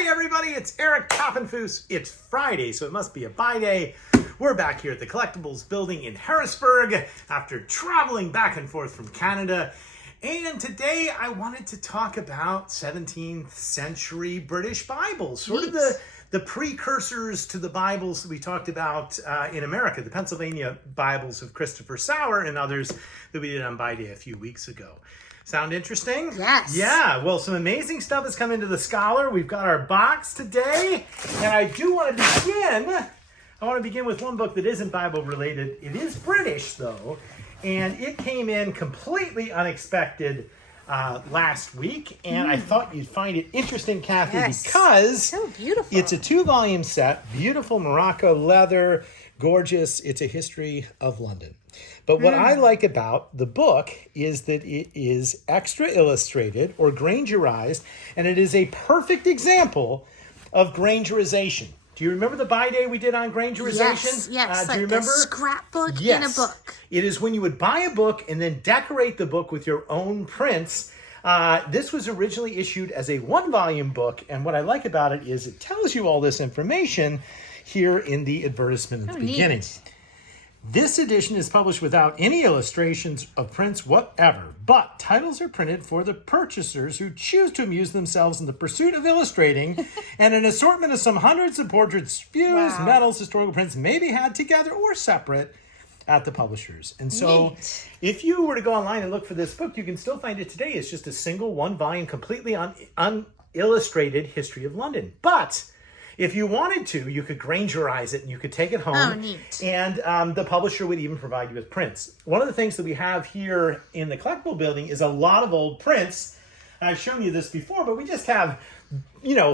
Hey everybody, it's Eric Toppenfuss. It's Friday, so it must be a buy day. We're back here at the Collectibles building in Harrisburg after traveling back and forth from Canada. And today I wanted to talk about 17th century British Bibles, sort of the precursors to the Bibles that we talked about in America, the Pennsylvania Bibles of Christopher Sauer and others that we did on Buy Day a few weeks ago. Sound interesting? Yes. Yeah, well, some amazing stuff has come into the Scholar. We've got our box today, and I do want to begin with one book that isn't Bible related. It is British, though, and it came in completely unexpected last week, and I thought you'd find it interesting, Kathy, because so beautiful. It's a 2-volume set, beautiful Morocco leather, gorgeous. It's a history of London. But what I like about the book is that it is extra illustrated or Grangerized, and it is a perfect example of Grangerization. Do you remember the Buy Day we did on Grangerization? Yes, do like you remember? a scrapbook in a book. It is when you would buy a book and then decorate the book with your own prints. This was originally issued as a 1-volume book, and what I like about it is it tells you all this information here in the advertisement at the beginning. Neat. This edition is published without any illustrations of prints whatever, but titles are printed for the purchasers who choose to amuse themselves in the pursuit of illustrating, and an assortment of some hundreds of portraits, views, medals, historical prints may be had together or separate at the publishers. And so if you were to go online and look for this book, you can still find it today. It's just a single 1-volume, completely unillustrated history of London. But if you wanted to, you could Grangerize it and you could take it home. Oh, neat. And the publisher would even provide you with prints. One of the things that we have here in the collectible building is a lot of old prints. I've shown you this before, but we just have,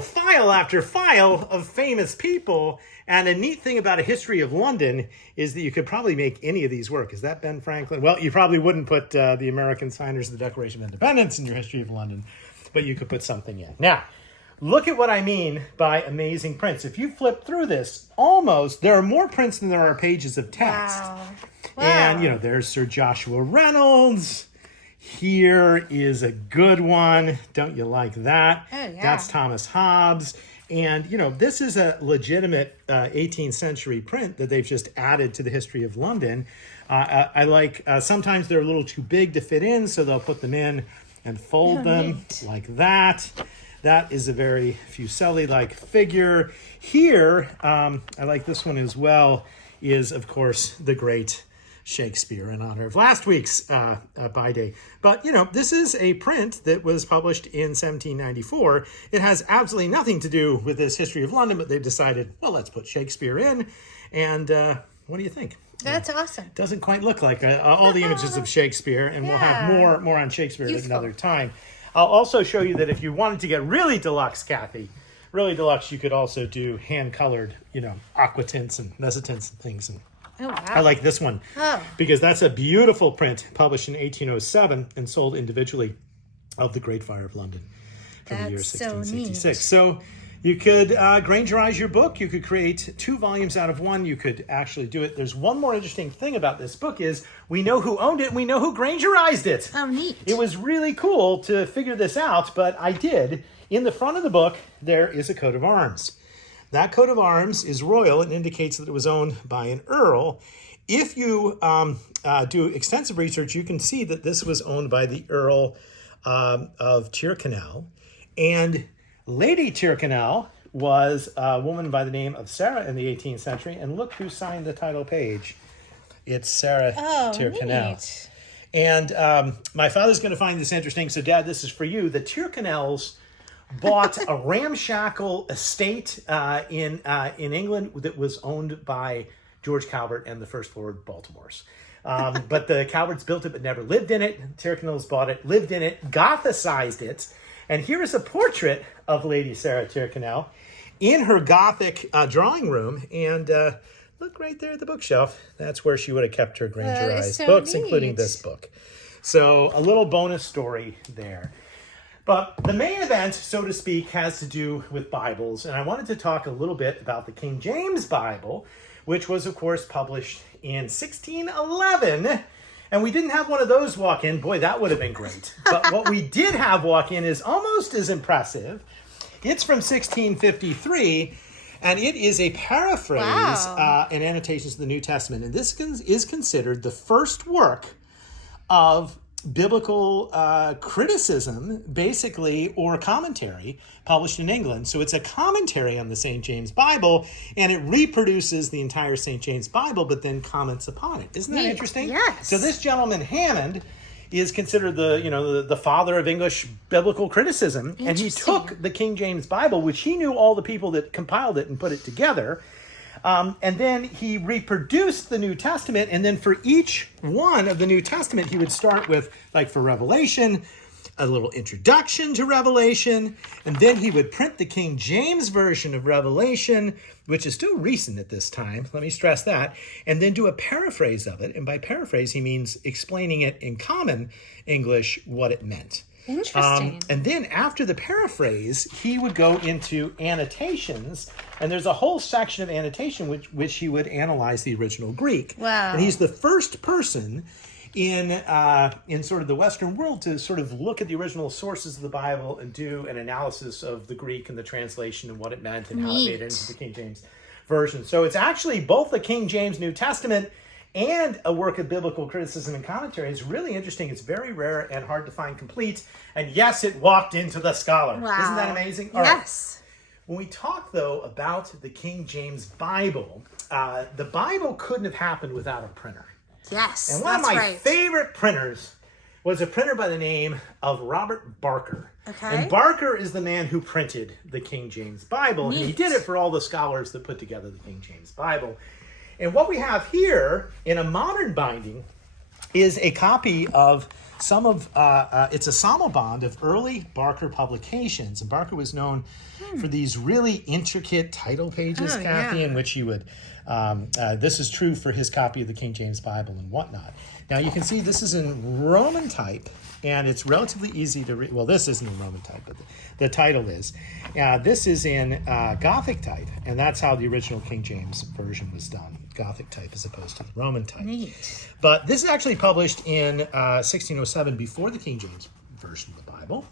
file after file of famous people. And a neat thing about a history of London is that you could probably make any of these work. Is that Ben Franklin? Well, you probably wouldn't put the American signers of the Declaration of Independence in your history of London, but you could put something in. Now, look at what I mean by amazing prints. If you flip through this, there are more prints than there are pages of text. Wow. And, there's Sir Joshua Reynolds. Here is a good one. Don't you like that? Oh, yeah. That's Thomas Hobbes. And, this is a legitimate 18th century print that they've just added to the history of London. I like, sometimes they're a little too big to fit in, so they'll put them in and fold them like that. That is a very Fuseli-like figure. Here, I like this one as well, is, of course, the great Shakespeare in honor of last week's Buy Day. But, this is a print that was published in 1794. It has absolutely nothing to do with this history of London, but they decided, well, let's put Shakespeare in. And what do you think? That's awesome. Doesn't quite look like all the images of Shakespeare, and we'll have more on Shakespeare at another time. I'll also show you that if you wanted to get really deluxe, Kathy, you could also do hand-colored, aquatints and mezzotints and things. And oh, wow. I like this one because that's a beautiful print published in 1807 and sold individually of the Great Fire of London from the year 1666. So you could Grangerize your book. You could create 2 volumes out of one. You could actually do it. There's one more interesting thing about this book is we know who owned it and we know who Grangerized it. Oh, neat. It was really cool to figure this out, but I did. In the front of the book, there is a coat of arms. That coat of arms is royal and indicates that it was owned by an earl. If you do extensive research, you can see that this was owned by the Earl of Tyrconnell. And Lady Tyrconnell was a woman by the name of Sarah in the 18th century. And look who signed the title page. It's Sarah Tyrconnell. Neat. And my father's going to find this interesting. So, Dad, this is for you. The Tyrconnells bought a ramshackle estate in England that was owned by George Calvert and the First Lord Baltimore's. But the Calverts built it but never lived in it. Tyrconnells bought it, lived in it, Gothicized it. And here is a portrait of Lady Sarah Tyrconnell in her Gothic drawing room. And look right there at the bookshelf. That's where she would have kept her Grangerized books, including this book. So a little bonus story there. But the main event, so to speak, has to do with Bibles. And I wanted to talk a little bit about the King James Bible, which was, of course, published in 1611. And we didn't have one of those walk in. Boy, that would have been great. But what we did have walk in is almost as impressive. It's from 1653, and it is a paraphrase and annotations of the New Testament. And this is considered the first work of biblical criticism, basically, or commentary published in England. So it's a commentary on the St. James Bible, and it reproduces the entire St. James Bible, but then comments upon it. Isn't that interesting? Yes. So this gentleman, Hammond, is considered the father of English biblical criticism, and he took the King James Bible, which he knew all the people that compiled it and put it together, and then he reproduced the New Testament, and then for each one of the New Testament, he would start with, like for Revelation, a little introduction to Revelation, and then he would print the King James Version of Revelation, which is still recent at this time, let me stress that, and then do a paraphrase of it. And by paraphrase, he means explaining it in common English what it meant. Interesting. And then after the paraphrase, he would go into annotations, and there's a whole section of annotation which he would analyze the original Greek. Wow. And he's the first person in sort of the Western world to sort of look at the original sources of the Bible and do an analysis of the Greek and the translation and what it meant and how it made it into the King James Version. So it's actually both the King James New Testament and a work of biblical criticism and commentary. It's really interesting. It's very rare and hard to find complete. And yes, it walked into the Scholar. Wow. Isn't that amazing? All yes. Right. When we talk, though, about the King James Bible, the Bible couldn't have happened without a printer. Yes, And one of that's my right. favorite printers was a printer by the name of Robert Barker. Okay. And Barker is the man who printed the King James Bible. Neat. And he did it for all the scholars that put together the King James Bible. And what we have here in a modern binding is a copy of some of, it's a sammelband of early Barker publications. And Barker was known for these really intricate title pages, Kathy, in which he would, this is true for his copy of the King James Bible and whatnot. Now you can see this is in Roman type, and it's relatively easy to read. Well, this isn't in Roman type, but the title is. This is in Gothic type, and that's how the original King James Version was done. Gothic type as opposed to the Roman type. Neat. But this is actually published in 1607 before the King James Version of the Bible.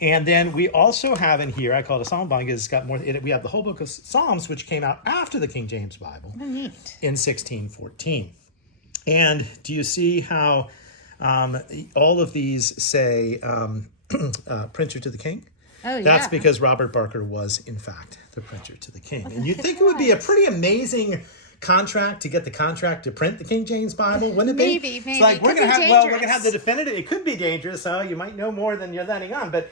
And then we also have in here, I call it a psalm binding because it's got more, we have the whole book of Psalms, which came out after the King James Bible in 1614. And do you see how all of these say printer to the king? Oh, yeah. That's because Robert Barker was, in fact, the printer to the king. And you'd think it would be a pretty amazing contract to get the contract to print the King James Bible, wouldn't it be? Maybe. It's like, we're Could going to be have, we're dangerous. going to have the definitive. It could be dangerous, so you might know more than you're letting on. But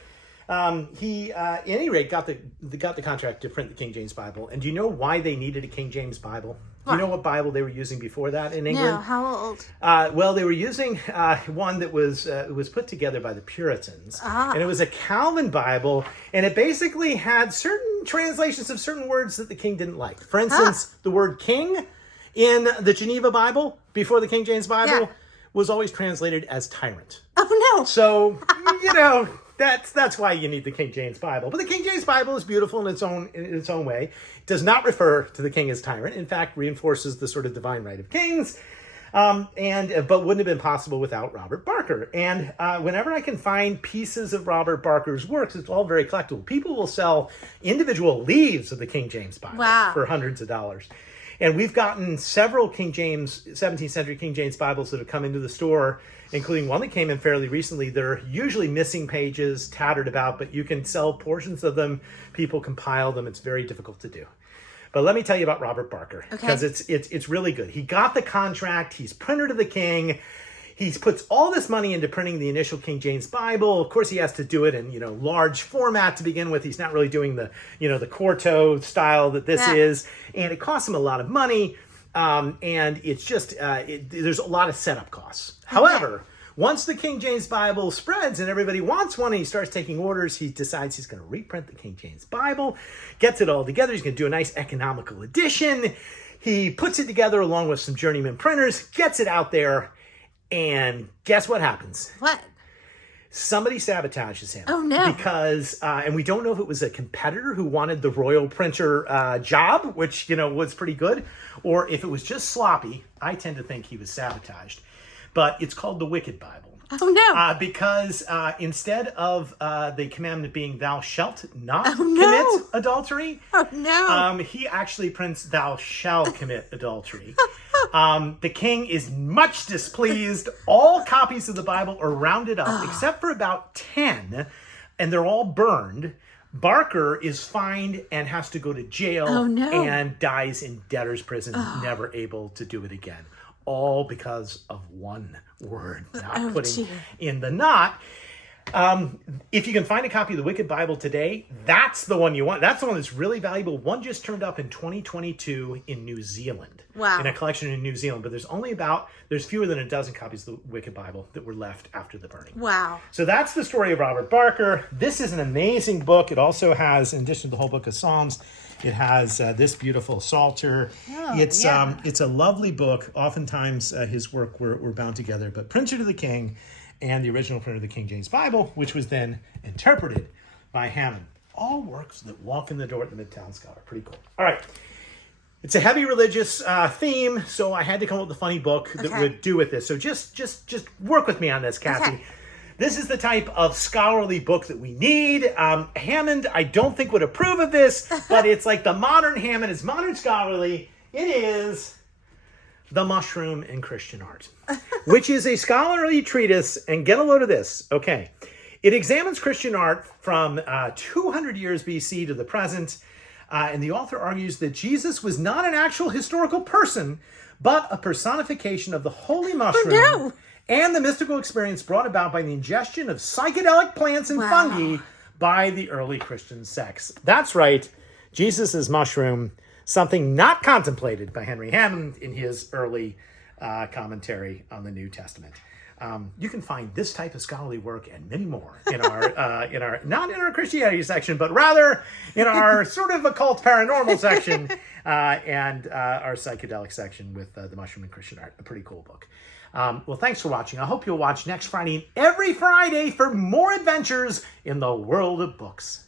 he, at any rate, got the contract to print the King James Bible. And do you know why they needed a King James Bible? Do you know what Bible they were using before that in England? No, how old? Well, they were using one that was put together by the Puritans. And it was a Calvin Bible, and it basically had certain translations of certain words that the king didn't like. For instance, the word king in the Geneva Bible, before the King James Bible, was always translated as tyrant. Oh, no. So, that's why you need the King James Bible. But the King James Bible is beautiful in its own way. It does not refer to the king as tyrant. In fact, reinforces the sort of divine right of kings. But wouldn't have been possible without Robert Barker. And whenever I can find pieces of Robert Barker's works, it's all very collectible. People will sell individual leaves of the King James Bible for hundreds of dollars. And we've gotten several 17th century King James Bibles that have come into the store, including one that came in fairly recently. They're usually missing pages, tattered about, but you can sell portions of them. People compile them. It's very difficult to do. But let me tell you about Robert Barker, because it's really good. He got the contract. He's printer to the king. He puts all this money into printing the initial King James Bible. Of course, he has to do it in, large format to begin with. He's not really doing the, the quarto style that this is. And it costs him a lot of money. And it's just, there's a lot of setup costs. However, once the King James Bible spreads and everybody wants one and he starts taking orders, he decides he's going to reprint the King James Bible, gets it all together. He's going to do a nice economical edition. He puts it together along with some journeyman printers, gets it out there. And guess what happens? What? Somebody sabotages him. Oh, no. Because, and we don't know if it was a competitor who wanted the royal printer job, which, was pretty good, or if it was just sloppy. I tend to think he was sabotaged. But it's called the Wicked Bible. Oh, no. Because instead of the commandment being thou shalt not Oh, no. commit adultery, Oh, no. he actually prints thou shalt commit adultery. The king is much displeased. All copies of the Bible are rounded up, except for about 10, and they're all burned. Barker is fined and has to go to jail and dies in debtor's prison, never able to do it again. All because of one word not putting in the knot. If you can find a copy of the Wicked Bible today, that's the one you want. That's the one that's really valuable. One just turned up in 2022 in New Zealand. Wow. In a collection in New Zealand. But there's fewer than a dozen copies of the Wicked Bible that were left after the burning. Wow. So that's the story of Robert Barker. This is an amazing book. It also has, in addition to the whole book of Psalms, it has this beautiful Psalter. It's a lovely book. Oftentimes his work were bound together. But Printer to the King and the original printer of the King James Bible, which was then interpreted by Hammond. All works that walk in the door at the Midtown Scholar. Pretty cool. All right. It's a heavy religious theme, so I had to come up with a funny book that would do with this. So just work with me on this, Kathy. Okay. This is the type of scholarly book that we need. Hammond, I don't think would approve of this, but it's like the modern Hammond. It's modern scholarly. It is The Mushroom in Christian Art, which is a scholarly treatise, and get a load of this. Okay. It examines Christian art from 200 years BC to the present, and the author argues that Jesus was not an actual historical person, but a personification of the holy mushroom and the mystical experience brought about by the ingestion of psychedelic plants and fungi by the early Christian sects. That's right, Jesus' mushroom, something not contemplated by Henry Hammond in his early commentary on the New Testament. You can find this type of scholarly work and many more in our not in our Christianity section, but rather in our sort of occult paranormal section and our psychedelic section with the Mushroom and Christian Art. A pretty cool book. Well, thanks for watching. I hope you'll watch next Friday and every Friday for more adventures in the world of books.